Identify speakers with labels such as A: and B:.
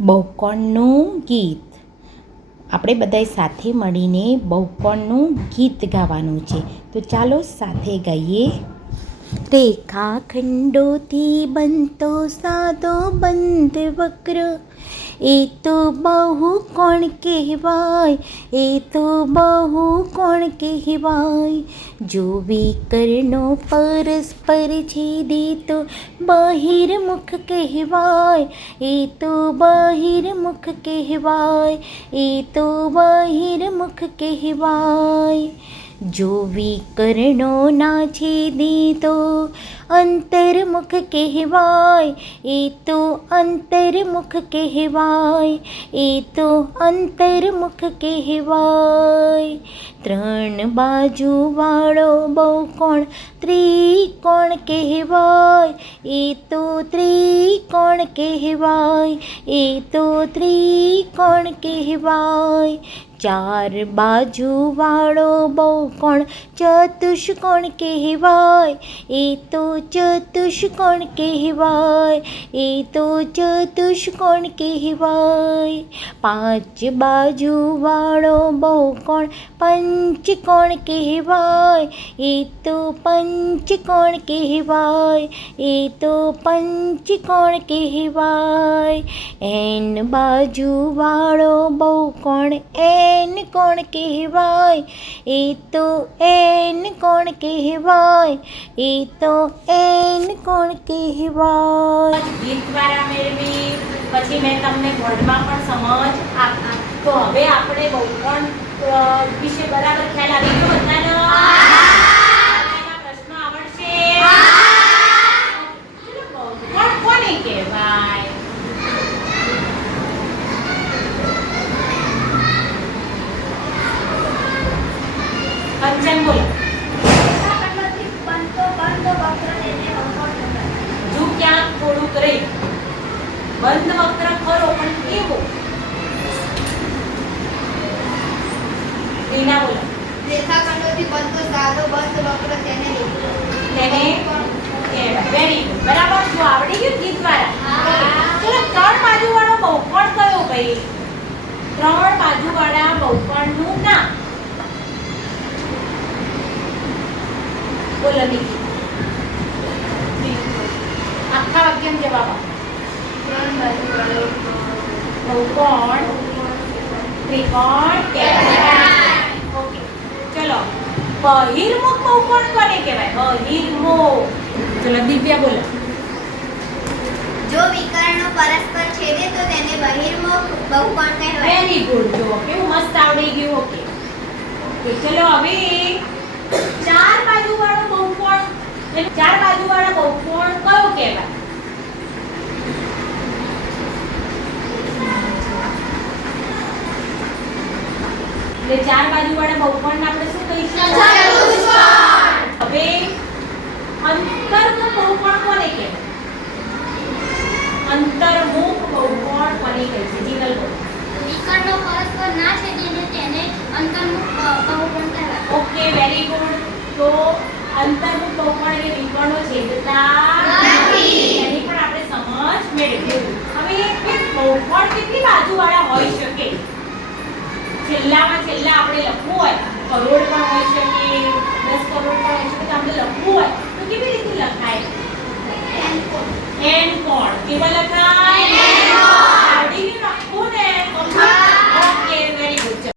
A: બહુકોણનું ગીત. આપણે બધાએ સાથે મળીને બહુકોણનું ગીત ગાવાનું છે. તો ચાલો સાથે ગાઈએ. રેખાખંડોથી બનતો સાદો બંધ વક્ર એ તો બહુ કોણ કહેવાય એ તો બહુ કોણ કહેવાય જો વિકર્ણો પરસ્પર છેદે તો બહિર્મુખ કહેવાય એ તો બહિર્મુખ કહેવાય એ તો બહિર્મુખ કહેવાય જો વિકર્ણો ના છેદે તો અંતર્મુખ કહેવાય, એ તો અંતર્મુખ કહેવાય, એ તો અંતર્મુખ કહેવાય. ત્રણ બાજુવાળો બહુકોણ ત્રિકોણ કહેવાય, એ તો ત્રિકોણ કહેવાય, એ તો ત્રિકોણ કહેવાય. ચાર બાજુવાળો બહુકોણ ચતુષ્કોણ કહેવાય, એ તો ચતુષ્કોણ કહેવાય, એ તો ચતુષ્કોણ કહેવાય. પાંચ બાજુવાળો બહુકોણ પંચકોણ કહેવાય, એ તો પંચકોણ કહેવાય, એ તો પંચકોણ કહેવાય. એન બાજુવાળો બહુકોણ એન કોણ કહેવાય? એ તો એન કોણ કહેવાય? એ તો એન કોણ કહેવાય?
B: ગીત દ્વારા મેળવી, પછી મેં તમને વર્ડમાં પણ સમજ આપી. તો હવે આપણે બહુ પણ વિશે બરાબર ખ્યાલ આવી ગયો બધાના પ્રશ્નો આવડશે ચલો, બહુકોણ કોને કહેવાય કંચન બોલો જો ક્યાંક થોડુંક રહી બંધ વક્ર ખરો પણ કેવો? રીના બોલો.
C: રેખાખંડોથી બનતો સાદો બંધ વક્ર તેને
B: તેને વેરી બરાબર? જો આવડી ગયું ગીત દ્વારા. ચલો ત્રણ બાજુવાળો બહુકોણ કયો ભાઈ? ત્રણ બાજુવાળા બહુકોણનું નામ. બોલો નિકી વાક્યમાં જવાબ બહુકોણ ત્રિકોણ ઓકે ચલો. બહિર્મુખ બહુકોણ કોને કહેવાય? બહિર્મુખ. ચલો દિવ્યા બોલો.
C: જો વિકર્ણો પરસ્પર છેદે તો તેને બહિર્મુખ બહુકોણ કહેવાય.
B: વેરી ગુડ જો કેવું મસ્ત આવડી ગયું ઓકે. ઓકે ચલો હવે ચાર બાજુ વાળો બહુકોણ ચાર ચાર બાજુવાળો બહુકોણ કયો કહેવાય? એટલે ચાર બાજુવાળા બહુકોણને આપણે શું કહીશું?
C: ચતુષ્કોણ.
B: હવે અંતર્મુખ બહુકોણ કોને કહે? અંતર્મુખ બહુકોણ કોને કહીશું જીનલ બોલો.
C: વિકર્ણો પરસ્પર ના છે તો તેને અંતર્મુખ બહુકોણ કહેવાય.
B: ઓકે વેરી ગુડ તો અંતર્મુખ બહુકોણ એ વિકર્ણો છેદતા
C: નથી.
B: એની પણ આપણે સમજ મેળવી. હવે એક બહુકોણ કેટલી બાજુવાળા હોય શકે છેલ્લામાં છેલ્લા આપણે લખવું હોય કરોડ પણ હોય છે કે દસ કરોડ પણ હોય છે, તો આપણે લખવું હોય, તો કેવી રીતે લખાય? એન કોણ કેવા લખાય?